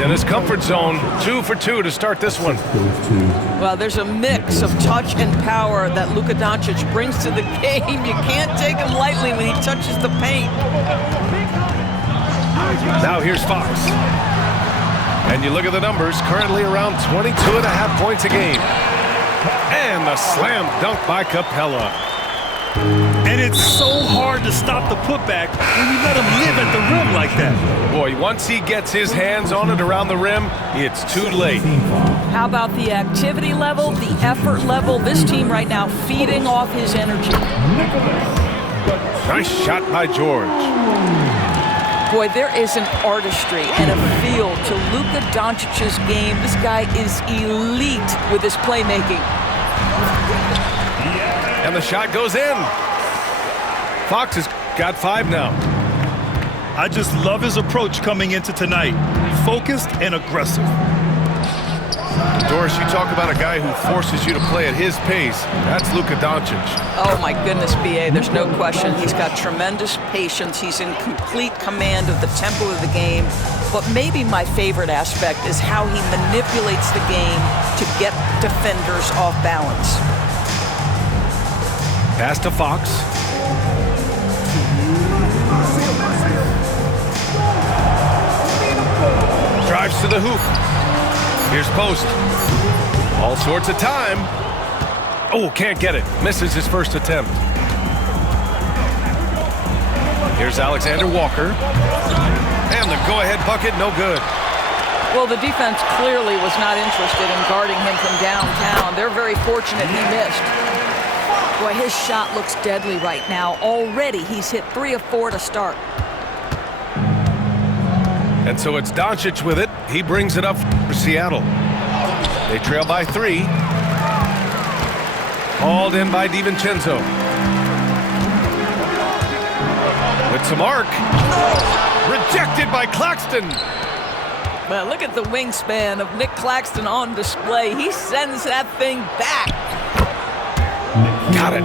He's in his comfort zone. 2 for 2 to start this one. Well, there's a mix of touch and power that Luka Doncic brings to the game. You can't take him lightly when he touches the paint. Now here's Fox. And you look at the numbers, currently around 22.5 points a game. And the slam dunk by Capella. And it's so hard to stop the putback when you let him live at the rim like that. Boy, once he gets his hands on it around the rim, it's too late. How about the activity level, the effort level? This team right now feeding off his energy. Nice shot by George. Boy, there is an artistry and a feel to Luka Doncic's game. This guy is elite with his playmaking. And the shot goes in. Fox has got 5 now. I just love his approach coming into tonight. Focused and aggressive. Doris, you talk about a guy who forces you to play at his pace. That's Luka Doncic. Oh, my goodness, B.A., there's no question. He's got tremendous patience. He's in complete command of the tempo of the game. But maybe my favorite aspect is how he manipulates the game to get defenders off balance. Pass to Fox. Drives to the hoop. Here's Post. All sorts of time. Oh, can't get it. Misses his first attempt. Here's Alexander Walker. And the go-ahead bucket, no good. Well, the defense clearly was not interested in guarding him from downtown. They're very fortunate he missed. Boy, his shot looks deadly right now. Already, he's hit 3 of 4 to start. And so it's Doncic with it. He brings it up for Seattle. They trail by 3. Hauled in by DiVincenzo. With some arc. Rejected by Claxton. Well, look at the wingspan of Nick Claxton on display. He sends that thing back. Got it.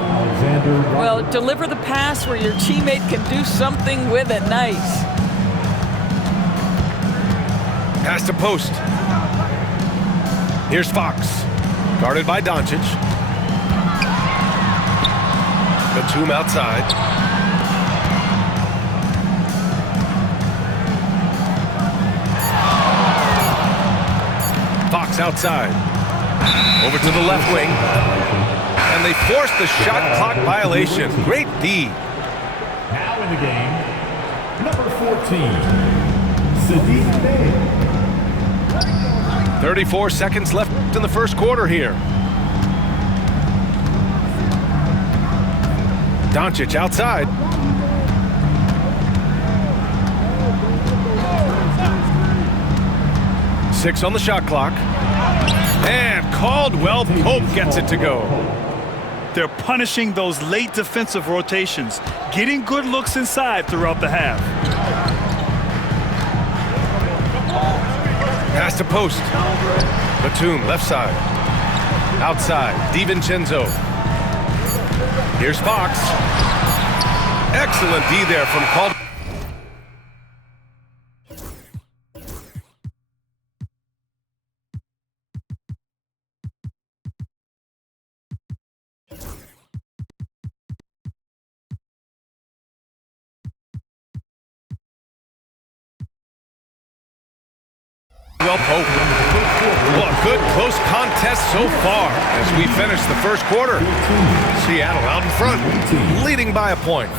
Well, deliver the pass where your teammate can do something with it. Nice. Pass to Post. Here's Fox. Guarded by Doncic. Batum outside. Fox outside. Over to the left wing. And they force the shot clock violation. Great D. Now in the game, number 14. 34 seconds left in the first quarter here. Doncic outside. Six on the shot clock. And Caldwell Pope gets it to go. They're punishing those late defensive rotations, getting good looks inside throughout the half. Pass to Post. Batum, left side. Outside, DiVincenzo. Here's Fox. Excellent D there from Caldwell. Pope. Well, a good close contest so far as we finish the first quarter. Seattle out in front, leading by a point.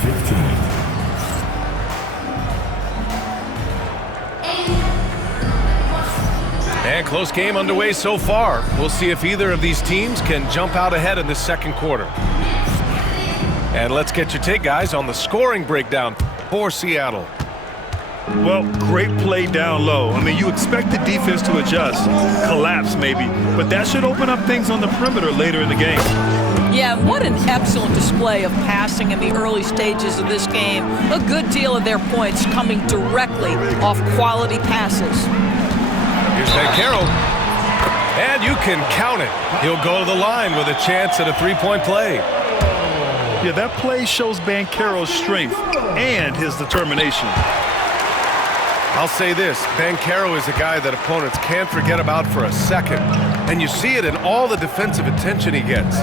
And close game underway so far. We'll see if either of these teams can jump out ahead in the second quarter. And let's get your take, guys, on the scoring breakdown for Seattle. Well, great play down low. I mean, you expect the defense to adjust, collapse maybe, but that should open up things on the perimeter later in the game. Yeah, what an excellent display of passing in the early stages of this game. A good deal of their points coming directly off quality passes. Here's Banchero. And you can count it. He'll go to the line with a chance at a three-point play. Yeah, that play shows Banchero's strength and his determination. I'll say this, Banchero is a guy that opponents can't forget about for a second. And you see it in all the defensive attention he gets.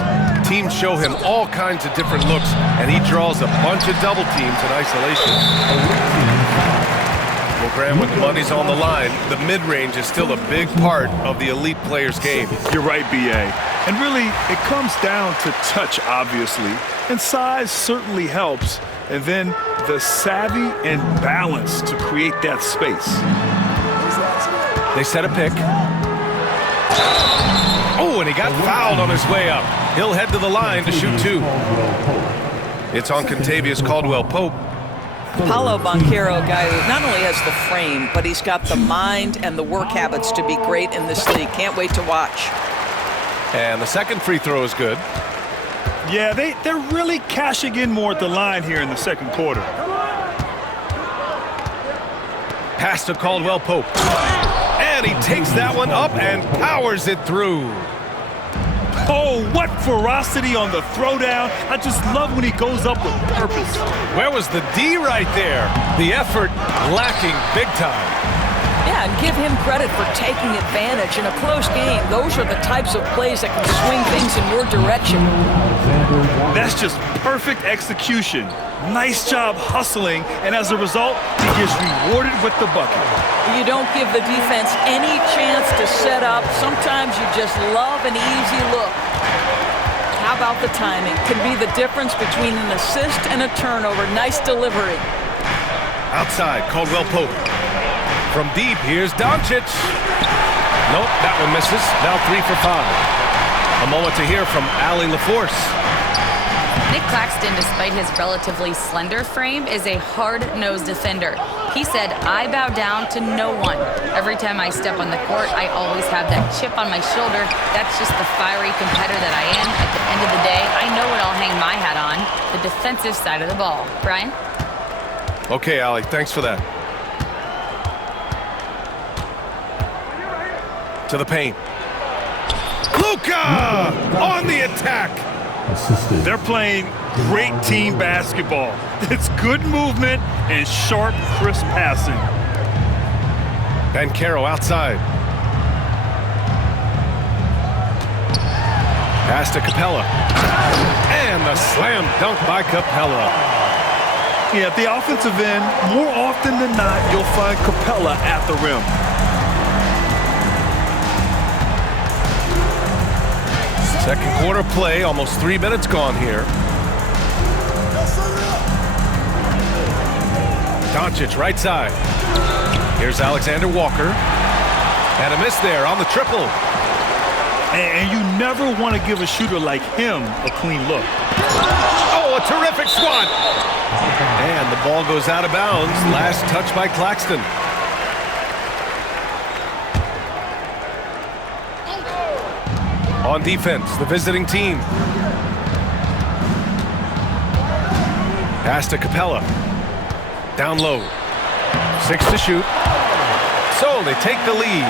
Teams show him all kinds of different looks, and he draws a bunch of double teams in isolation. Well, Graham, when the money's on the line, the mid-range is still a big part of the elite player's game. You're right, B.A. And really, it comes down to touch, obviously. And size certainly helps. And then the savvy and balance to create that space. They set a pick. Oh, and he got fouled on his way up. He'll head to the line to shoot 2. It's on Contavious Caldwell-Pope. Paolo Banchero, a guy who not only has the frame, but he's got the mind and the work habits to be great in this league. Can't wait to watch. And the second free throw is good. Yeah, they're really cashing in more at the line here in the second quarter. Pass to Caldwell-Pope. And he takes that one up and powers it through. Oh, what ferocity on the throwdown. I just love when he goes up with purpose. Where was the D right there? The effort lacking big time. Yeah, and give him credit for taking advantage in a close game. Those are the types of plays that can swing things in your direction. That's just perfect execution. Nice job hustling, and as a result, he gets rewarded with the bucket. You don't give the defense any chance to set up. Sometimes you just love an easy look. How about the timing? Can be the difference between an assist and a turnover. Nice delivery. Outside, Caldwell-Pope. From deep, here's Doncic. Nope, that one misses. Now 3 for 5. A moment to hear from Allie LaForce. Nick Claxton, despite his relatively slender frame, is a hard-nosed defender. He said, "I bow down to no one. Every time I step on the court, I always have that chip on my shoulder. That's just the fiery competitor that I am. At the end of the day, I know what I'll hang my hat on, the defensive side of the ball." Brian? Okay, Allie, thanks for that. To the paint. Luka on the attack. They're playing great team basketball. It's good movement and sharp, crisp passing. Banchero outside. Pass to Capella. And the slam dunk by Capella. Yeah, at the offensive end, more often than not, you'll find Capella at the rim. Second quarter play, almost 3 minutes gone here. Doncic right side. Here's Alexander Walker. And a miss there on the triple. And you never want to give a shooter like him a clean look. Oh, a terrific swat. And the ball goes out of bounds. Last touch by Claxton. On defense, the visiting team. Pass to Capella. Down low. 6 to shoot. So they take the lead.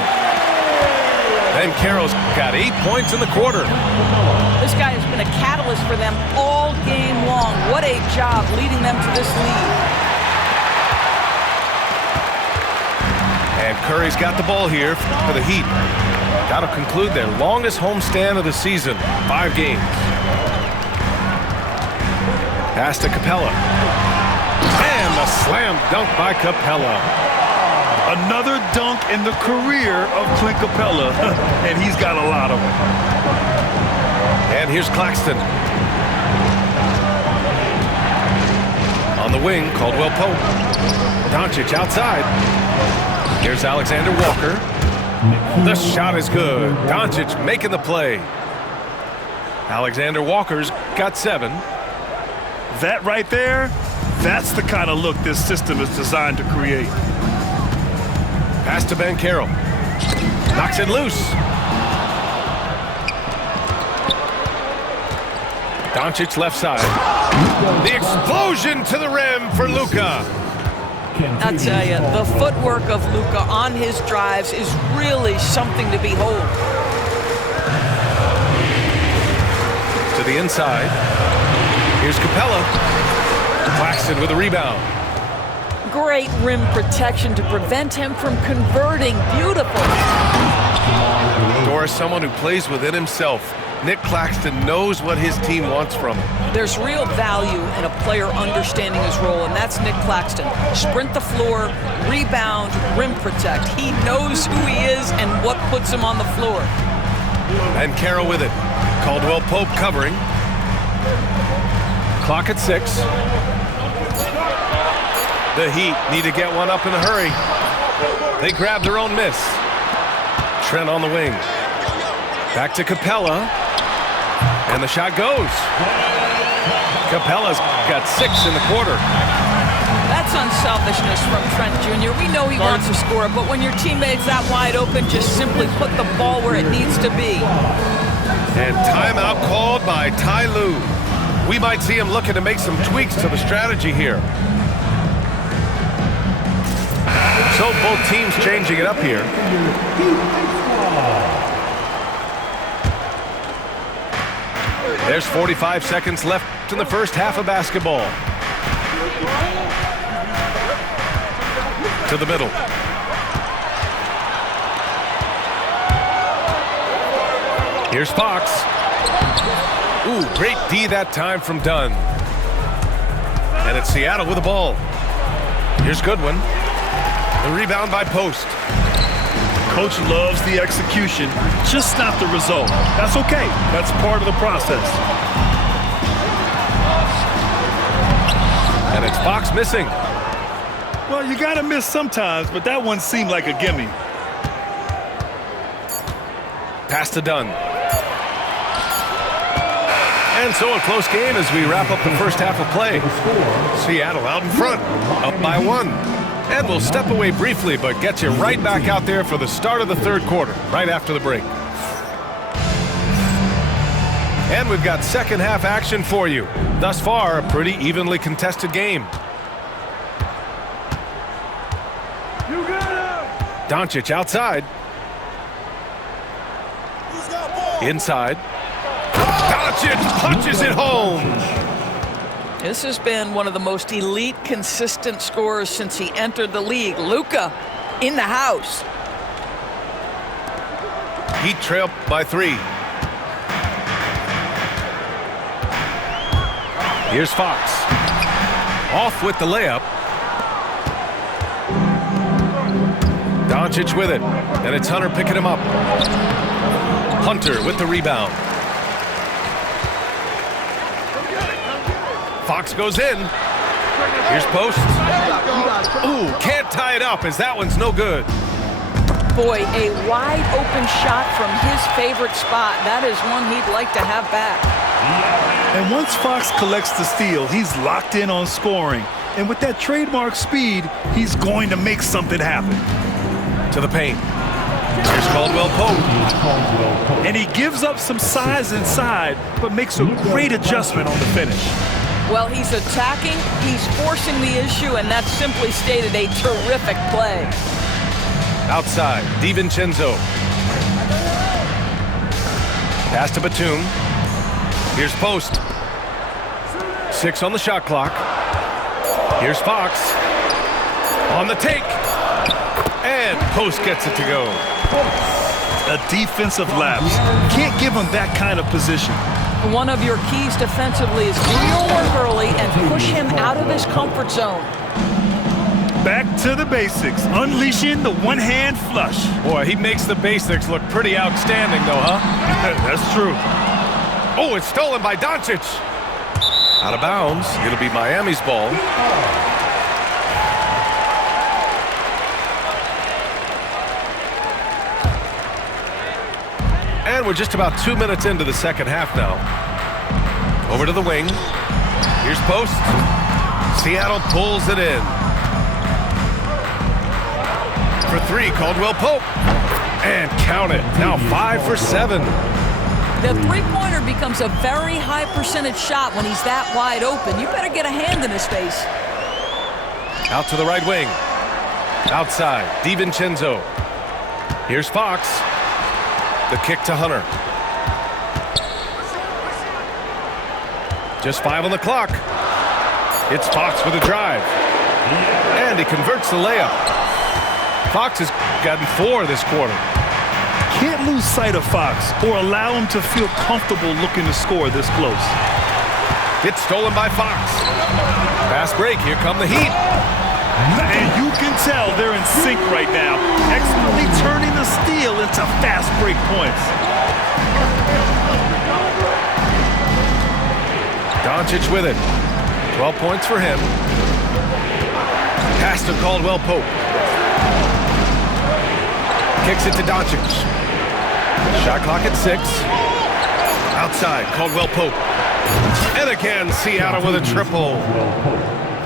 Banchero's got 8 points in the quarter. This guy has been a catalyst for them all game long. What a job leading them to this lead. And Curry's got the ball here for the Heat. That'll conclude their longest homestand of the season, 5 games. Pass to Capella. And the slam dunk by Capella. Another dunk in the career of Clint Capella, and he's got a lot of them. And here's Claxton. On the wing, Caldwell-Pope. Doncic outside. Here's Alexander Walker. The shot is good. Doncic making the play. Alexander Walker's got 7. That right there, that's the kind of look this system is designed to create. Pass to Banchero. Knocks it loose. Doncic left side. The explosion to the rim for Luka. I'll tell you, the footwork of Luka on his drives is really something to behold. To the inside. Here's Capella. Claxton with a rebound. great rim protection to prevent him from converting. Beautiful. Doris, someone who plays within himself. Nick Claxton knows what his team wants from him. There's real value in a player understanding his role, and that's Nick Claxton. Sprint the floor, rebound, rim protect. He knows who he is and what puts him on the floor. And Carroll with it. Caldwell Pope covering. Clock at 6. The Heat need to get one up in a hurry. They grab their own miss. Trent on the wing. Back to Capella. And the shot goes. Capella's got 6 in the quarter. That's unselfishness from Trent Jr. We know he wants to score, but when your teammate's that wide open, just simply put the ball where it needs to be. And timeout called by Ty Lue. We might see him looking to make some tweaks to the strategy here. So both teams changing it up here. There's 45 seconds left in the first half of basketball. To the middle. Here's Fox. Ooh, great D that time from Dunn. And it's Seattle with the ball. Here's Goodwin. The rebound by Post. Coach loves the execution, just not the result. That's okay. That's part of the process. And it's Fox missing. Well, you got to miss sometimes, but that one seemed like a gimme. Pass to Dunn. And so a close game as we wrap up the first half of play. Seattle out in front, up by 1. And we'll step away briefly, but get you right back out there for the start of the third quarter, right after the break. And we've got second half action for you. Thus far, a pretty evenly contested game. Doncic outside. Inside. Doncic punches it home. This has been one of the most elite, consistent scorers since he entered the league. Luka in the house. Heat trail by 3. Here's Fox. Off with the layup. Doncic with it. And it's Hunter picking him up. Hunter with the rebound. Fox goes in. Here's Post. Ooh, can't tie it up as that one's no good. Boy, a wide open shot from his favorite spot. That is one he'd like to have back. And once Fox collects the steal, he's locked in on scoring. And with that trademark speed, he's going to make something happen. To the paint. Here's Caldwell Pope. And he gives up some size inside, but makes a great adjustment on the finish. Well, he's attacking, he's forcing the issue, and that's simply stated a terrific play. Outside, DiVincenzo. Pass to Batum. Here's Post. 6 on the shot clock. Here's Fox. On the take. And Post gets it to go. A defensive lapse. Can't give him that kind of position. One of your keys defensively is do your work early and push him out of his comfort zone. Back to the basics, unleashing the one-hand flush. Boy, he makes the basics look pretty outstanding, though, huh? That's true. Oh, it's stolen by Doncic. Out of bounds. It'll be Miami's ball. And we're just about 2 minutes into the second half now. Over to the wing. Here's Post. Seattle pulls it in. For 3, Caldwell Pope. And count it. Now 5 for 7. The three-pointer becomes a very high percentage shot when he's that wide open. You better get a hand in his face. Out to the right wing. Outside, DiVincenzo. Here's Fox. The kick to Hunter. Just 5 on the clock. It's Fox with a drive. And he converts the layup. Fox has gotten 4 this quarter. Can't lose sight of Fox or allow him to feel comfortable looking to score this close. It's stolen by Fox. Fast break. Here come the Heat. And you can tell they're in sync right now, expertly turning the steal into fast break points. Doncic with it. 12 points for him. Pass to Caldwell-Pope. Kicks it to Doncic. Shot clock at 6. Outside, Caldwell-Pope. And again, Seattle with a triple.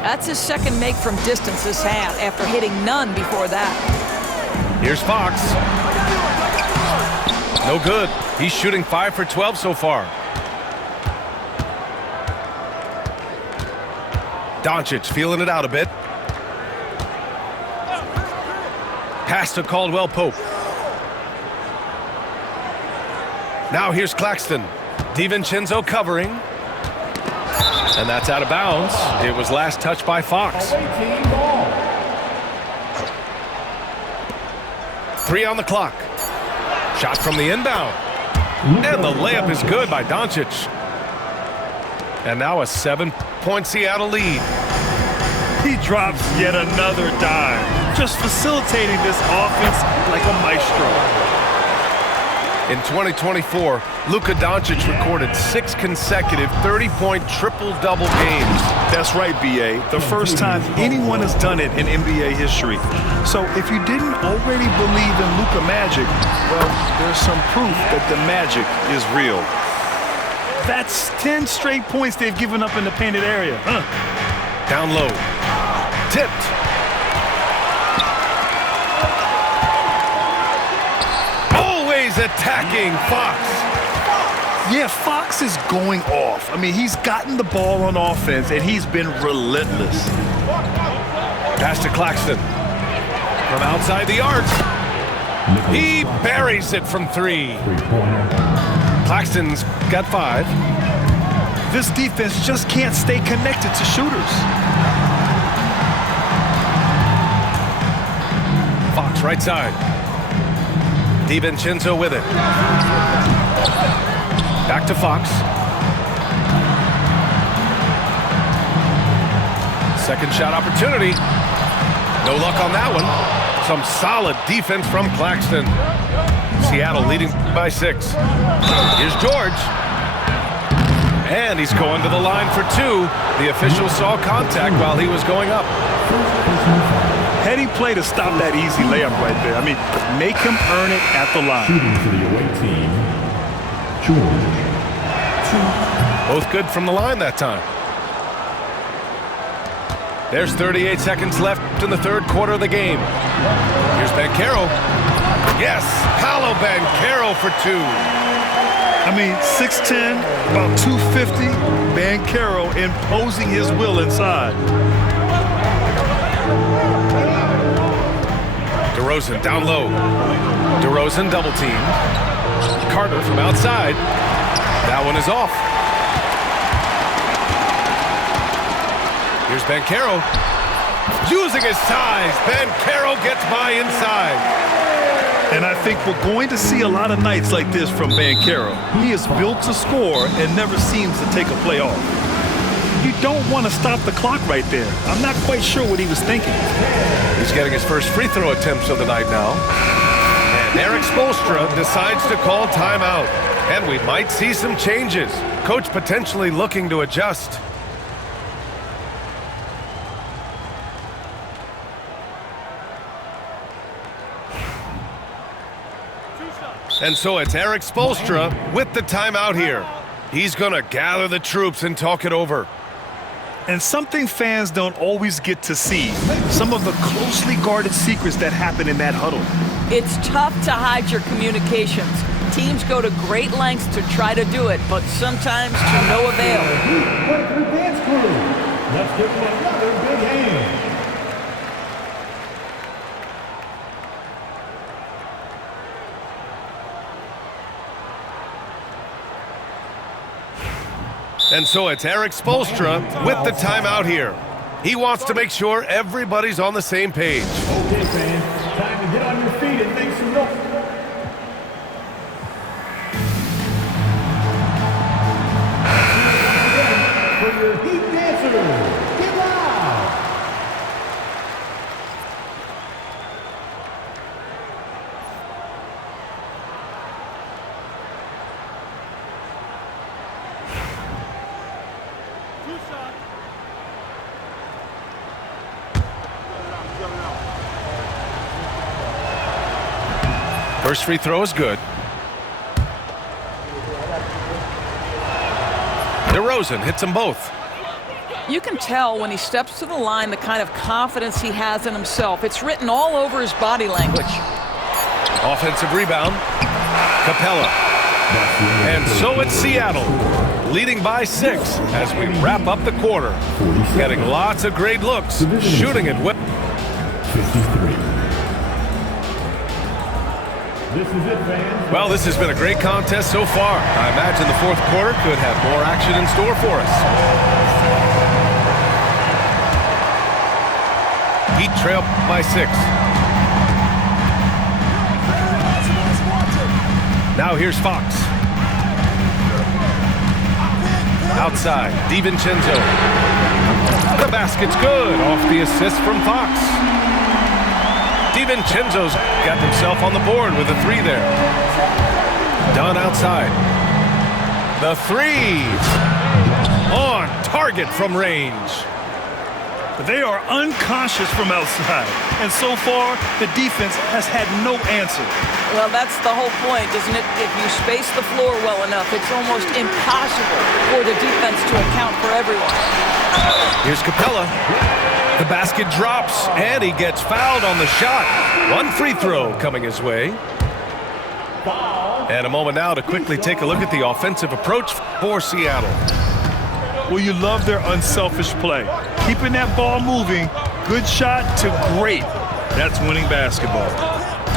That's his second make from distance this half after hitting none before that. Here's Fox. No good. He's shooting 5 for 12 so far. Doncic feeling it out a bit. Pass to Caldwell-Pope. Now here's Claxton. DiVincenzo covering. And that's out of bounds. It was last touched by Fox. 3 on the clock. Shot from the inbound. And the layup is good by Doncic. And now a 7-point Seattle lead. He drops yet another dime, just facilitating this offense like a maestro. In 2024, Luka Doncic recorded 6 consecutive 30-point triple-double games. That's right, B.A. The first time anyone has done it in NBA history. So if you didn't already believe in Luka magic, well, there's some proof that the magic is real. That's 10 straight points they've given up in the painted area. Down low. Tipped. Attacking Fox. Yeah, Fox is going off. I mean, he's gotten the ball on offense, and he's been relentless. Pass to Claxton. From outside the arc. He buries it from 3. Claxton's got 5. This defense just can't stay connected to shooters. Fox right side. DiVincenzo with it. Back to Fox. Second shot opportunity. No luck on that one. Some solid defense from Claxton. Seattle leading by 6. Here's George. And he's going to the line for 2. The official saw contact while he was going up. Heady play to stop that easy layup right there. I mean, make him earn it at the line. Shooting for the away team, George. Both good from the line that time. There's 38 seconds left in the third quarter of the game. Here's Banchero. Yes, Paolo Banchero for 2. I mean, 6'10", about 250. Banchero imposing his will inside. DeRozan down low. DeRozan double teamed. Carter from outside. That one is off. Here's Banchero. Using his size. Banchero gets by inside. And I think we're going to see a lot of nights like this from Banchero. He is built to score and never seems to take a play off. You don't want to stop the clock right there. I'm not quite sure what he was thinking. He's getting his first free throw attempts of the night now. And Eric Spoelstra decides to call timeout. And we might see some changes. Coach potentially looking to adjust. And so it's Eric Spoelstra with the timeout here. He's going to gather the troops and talk it over. And something fans don't always get to see, some of the closely guarded secrets that happen in that huddle. It's tough to hide your communications. Teams go to great lengths to try to do it, but sometimes to no avail. Dance crew. Let's give them another big hand. And so it's Eric Spoelstra with the timeout here. He wants to make sure everybody's on the same page. Okay, fans, time to get on your feet and make some noise. For your Heat dancers, get loud! First free throw is good. DeRozan hits them both. You can tell when he steps to the line the kind of confidence he has in himself. It's written all over his body language. Offensive rebound. Capella. And so it's Seattle, leading by 6 as we wrap up the quarter. Getting lots of great looks, shooting it well. 53. This is it, fans. Well, this has been a great contest so far. I imagine the fourth quarter could have more action in store for us. Heat trail by 6. Now here's Fox. Outside, DiVincenzo. The basket's good off the assist from Fox. DiVincenzo's got himself on the board with a 3 there. Done outside. The 3 on target from range. They are unconscious from outside, and so far the defense has had no answer. Well, that's the whole point, isn't it? If you space the floor well enough, it's almost impossible for the defense to account for everyone. Here's Capella. The basket drops, and he gets fouled on the shot. One free throw coming his way. And a moment now to quickly take a look at the offensive approach for Seattle. Well, you love their unselfish play. Keeping that ball moving, good shot to great. That's winning basketball.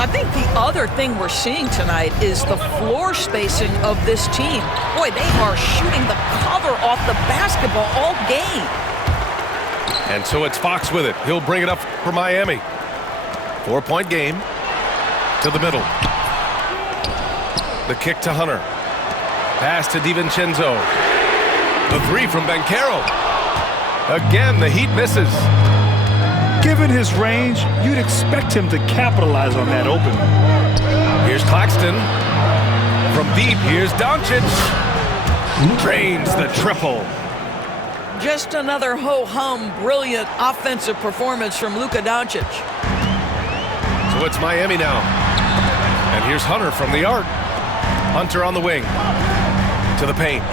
I think the other thing we're seeing tonight is the floor spacing of this team. Boy, they are shooting the cover off the basketball all game. And so it's Fox with it. He'll bring it up for Miami. 4-point game. To the middle. The kick to Hunter. Pass to DiVincenzo. The 3 from Banchero. Again, the Heat misses. Given his range, you'd expect him to capitalize on that opening. Here's Claxton. From deep, here's Doncic. Drains the triple. Just another ho-hum, brilliant offensive performance from Luka Doncic. So it's Miami now. And here's Hunter from the arc. Hunter on the wing. To the paint.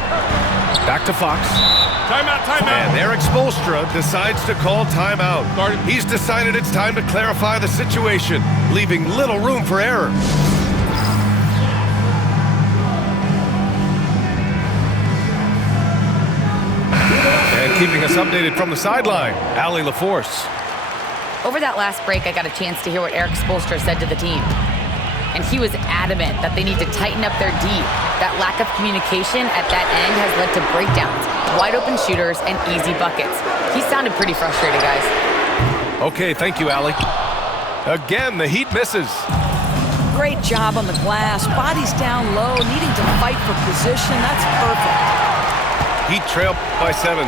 Back to Fox. Timeout, timeout. And Eric Spoelstra decides to call timeout. He's decided it's time to clarify the situation, leaving little room for error. And keeping us updated from the sideline, Allie LaForce. Over that last break, I got a chance to hear what Eric Spoelstra said to the team. And he was adamant that they need to tighten up their D. That lack of communication at that end has led to breakdowns, wide open shooters, and easy buckets. He sounded pretty frustrated, guys. Okay, thank you, Allie. Again, the Heat misses. Great job on the glass. Bodies down low, needing to fight for position. That's perfect. Heat trail by 7.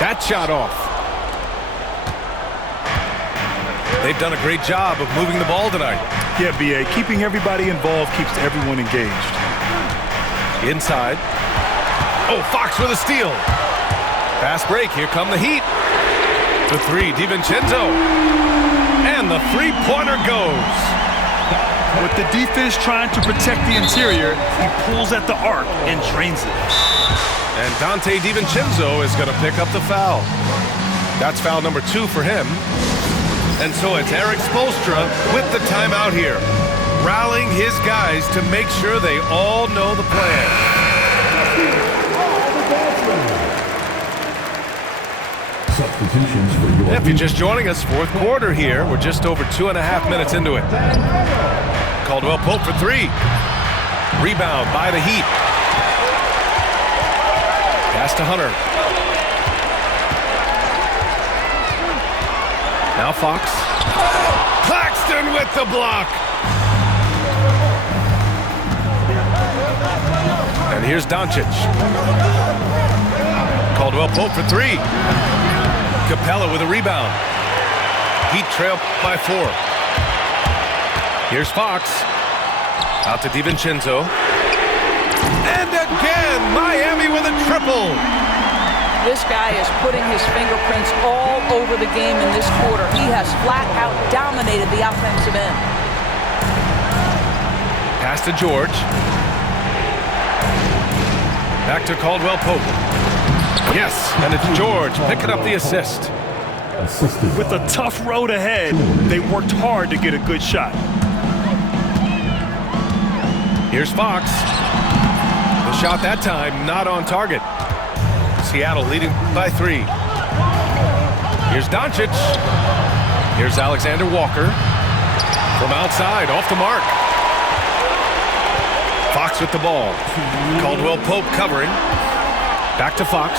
That shot off. They've done a great job of moving the ball tonight. Yeah, B.A., keeping everybody involved keeps everyone engaged. Inside. Oh, Fox with a steal. Fast break. Here come the Heat. The 3, DiVincenzo. And the three-pointer goes. With the defense trying to protect the interior, he pulls at the arc and drains it. And Dante DiVincenzo is going to pick up the foul. That's foul number 2 for him. And so it's Eric Spoelstra with the timeout here, rallying his guys to make sure they all know the plan. Substitutions for your If you're just joining us, fourth quarter here. We're just over 2.5 minutes into it. Caldwell Pope for 3. Rebound by the Heat. Pass to Hunter. Now Fox. Claxton with the block. And here's Doncic. Caldwell Pope for three. Capella with a rebound. Heat trail by 4. Here's Fox. Out to DiVincenzo. And again, Miami with a triple. This guy is putting his fingerprints all over the game in this quarter. He has flat out dominated the offensive end. Pass to George. Back to Caldwell Pope. Yes, and it's George picking up the assist. With a tough road ahead, they worked hard to get a good shot. Here's Fox. The shot that time not on target. Seattle leading by 3. Here's Doncic. Here's Alexander Walker. From outside, off the mark. Fox with the ball. Caldwell Pope covering. Back to Fox.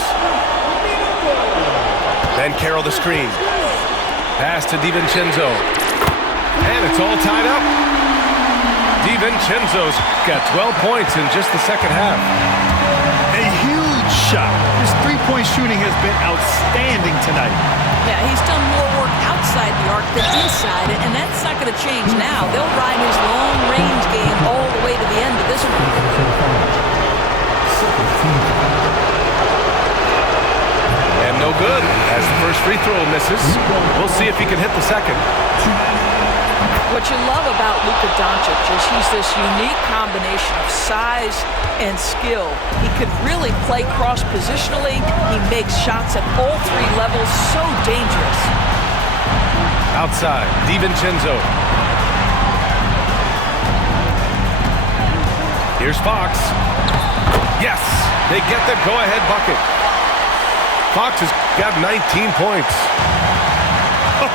Then Carroll the screen. Pass to DiVincenzo. And it's all tied up. DiVincenzo's got 12 points in just the second half. A huge shot. His three-point shooting has been outstanding tonight. Yeah, he's done more work outside the arc than inside it, and that's not going to change now. They'll ride his long-range game all the way to the end of this one. And no good as the first free throw misses. We'll see if he can hit the second. What you love about Luka Doncic is he's this unique combination of size and skill. He could really play cross-positionally. He makes shots at all 3 levels. So dangerous. Outside, DiVincenzo. Here's Fox. Yes, they get the go-ahead bucket. Fox has got 19 points.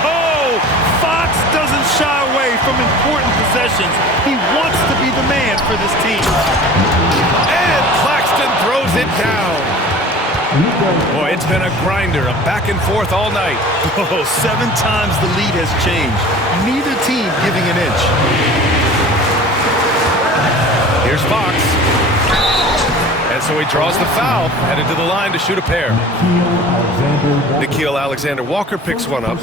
Oh, Fox doesn't shy away from important possessions. He wants to be the man for this team. And Claxton throws it down. Boy, it's been a grinder, a back and forth all night. Oh, 7 times the lead has changed. Neither team giving an inch. Here's Fox. And so he draws the foul, headed to the line to shoot a pair. Nickeil Alexander-Walker picks one up.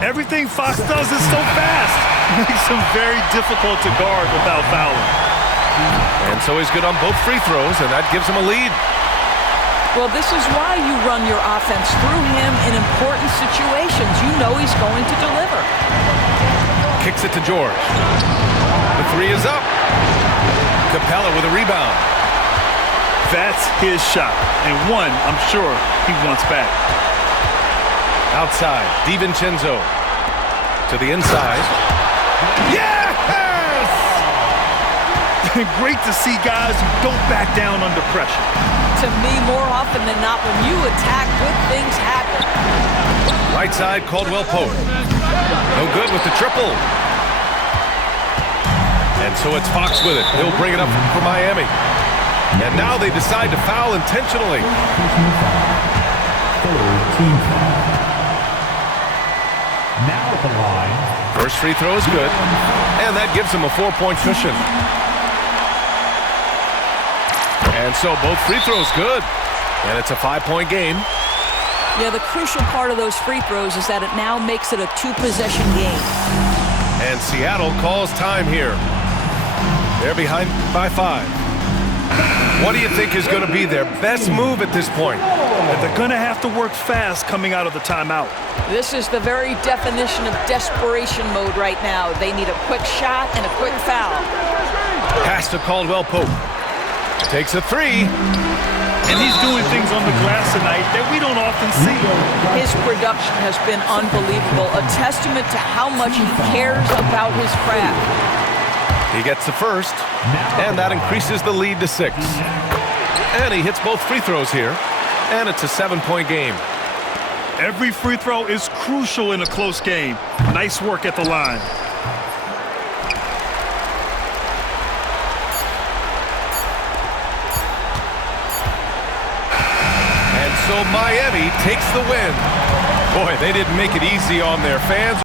Everything Fox does is so fast. Makes him very difficult to guard without fouling. And so he's good on both free throws, and that gives him a lead. Well, this is why you run your offense through him in important situations. You know he's going to deliver. Kicks it to George. The 3 is up. Capella with a rebound. That's his shot, and one I'm sure he wants back. Outside, DiVincenzo to the inside. Yes! Great to see guys who don't back down under pressure. To me, more often than not, when you attack, good things happen. Right side, Caldwell Pope. No good with the triple. And so it's Fox with it. He'll bring it up for Miami. And now they decide to foul intentionally. Now at the line. First free throw is good. And that gives him a 4-point cushion. And so both free throws good. And it's a 5-point game. Yeah, the crucial part of those free throws is that it now makes it a 2-possession game. And Seattle calls time here. They're behind by 5. What do you think is going to be their best move at this point? That they're going to have to work fast coming out of the timeout. This is the very definition of desperation mode right now. They need a quick shot and a quick foul. Pass to Caldwell Pope. Takes a 3. And he's doing things on the glass tonight that we don't often see. His production has been unbelievable, a testament to how much he cares about his craft. He gets the first, and that increases the lead to 6. And he hits both free throws here, and it's a 7-point game. Every free throw is crucial in a close game. Nice work at the line. So Miami takes the win. Boy, they didn't make it easy on their fans.